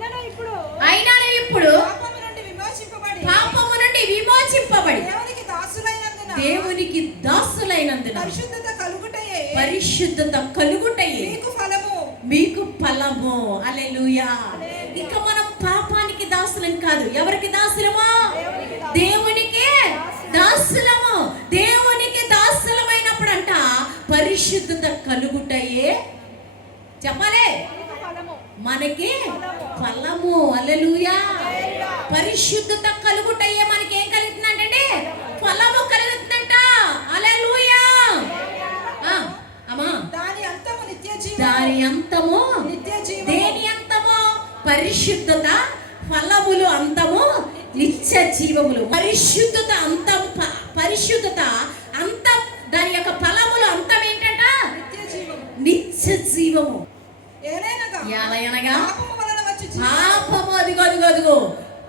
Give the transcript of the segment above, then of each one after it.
అయినా ఇప్పుడు? పాపము నుండి విమోచింపబడి. దేవునికి దాసులైనందున. పరిశుద్ధత కలుగుటయే. పరిశుద్ధత కలుగుటయే. మీకు ఫలము. మీకు ఫలము. అలెలుయా ఇక మనం పాపానికి దాసులం కాదు. ఎవరికి దాసులమా? దేవునికి దాసులము. దేవునికి దాసులమైనప్పుడు అంట పరిశుద్ధత కలుగుటయే. చెప్పాలే. మనకి ఫలము. అల్లెలుయా పరిశుద్ధత కలుగుటయ్యే మనకి ఏం కలుగుతుందంటే ఫలము. కలుగుతుందంట. అల్లెలుయా అమ్మా. దాని అంతము నిత్య జీవం దాని అంతము నిత్య జీవం దేని అంతము? పరిశుద్ధత ఫలములు అంతము నిత్య జీవములు. పరిశుద్ధత అంతం పరిశుద్ధత అంతం దాని యొక్క ఫలములు అంతం ఏంటంట? నిత్య జీవము. పాపము అదిగో అదిగో అదిగో.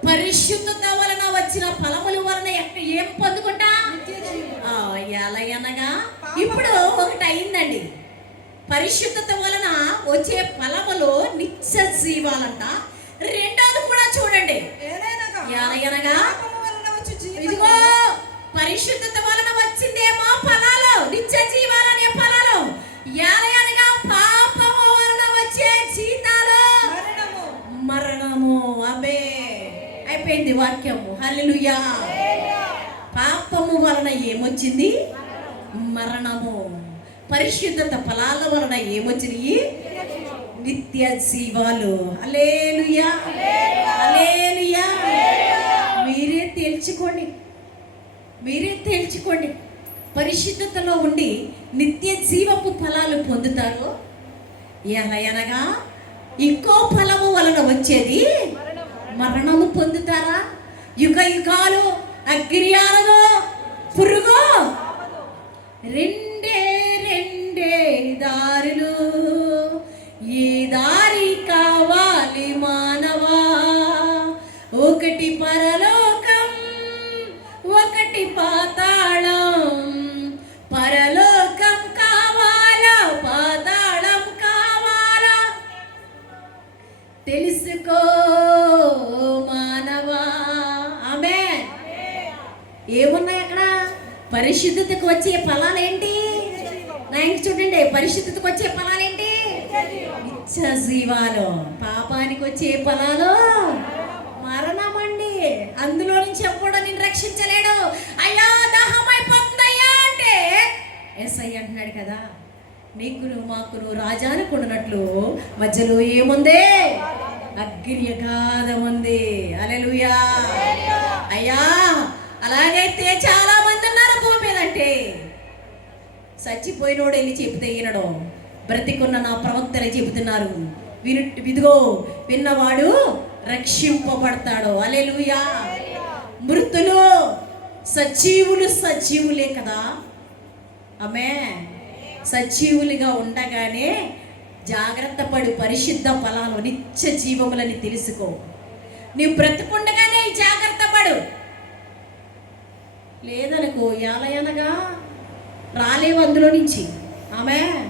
పరిశుద్ధత వలన వచ్చిన ఫలముల వలన ఏం పొందుకుంటా? ఎలాగనగా ఇప్పుడు ఒకటి అయిందండి. పరిశుద్ధత వలన వచ్చే ఫలములు నిత్య జీవాలంట. రెండోది కూడా చూడండి. ఎలాగనగా ఇదిగో పరిశుద్ధత అయిపోయింది వాక్యము. హల్లెలూయా. పాపము వలన ఏమొచ్చింది? మరణము. పరిశుద్ధత ఫలాల వలన ఏమొచ్చినాయి? నిత్య జీవాలు. అలేలుయా అలేలుయా మీరే తేల్చుకోండి. మీరే తేల్చుకోండి. పరిశుద్ధతలో ఉండి నిత్య జీవపు ఫలాలు పొందుతారు. ఎలా అనగా? ఇంకో ఫలము వలన వచ్చేది మరణము పొందుతారా? యుగ యుగాలు అగ్రియాలలో పురుగు? రెండు పరిశుద్ధతకు వచ్చే ఫలాలేంటి? నా చూడండి పరిశుద్ధతకు వచ్చే ఫలాలేంటి? నిత్య జీవాలు. పాపానికి వచ్చే ఫలాలు. మరణమండి. అందులో నుంచి ఎప్పుడో నేను రక్షించలేడు. అయ్యా దహమైపోతుందయ్యా అంటే ఎస్ఐ అంటున్నాడు కదా నీకును మాకును రాజాను కొనున్నట్లు మధ్యలో ఏముంది? అగ్నిగాధం ఉంది అలెలుయా అయ్యా అలాగైతే చాలా చచ్చిపోయినోడు వెళ్ళి చెబితే ఈనడం బ్రతికున్న నా ప్రవక్తలే చెబుతున్నారు. విను ఇదిగో విన్నవాడు రక్షింపబడతాడు. అలెలుయా మృతులు సజీవులు సజీవులే కదా. ఆమె సజీవులుగా ఉండగానే జాగ్రత్త పడు పరిశుద్ధ ఫలాలు నిత్య జీవములని తెలుసుకో. నీవు బ్రతుకుండగానే జాగ్రత్త పడు. లేదనుకో యాలయనగా రాలేవు అందులో నుంచి. ఆమె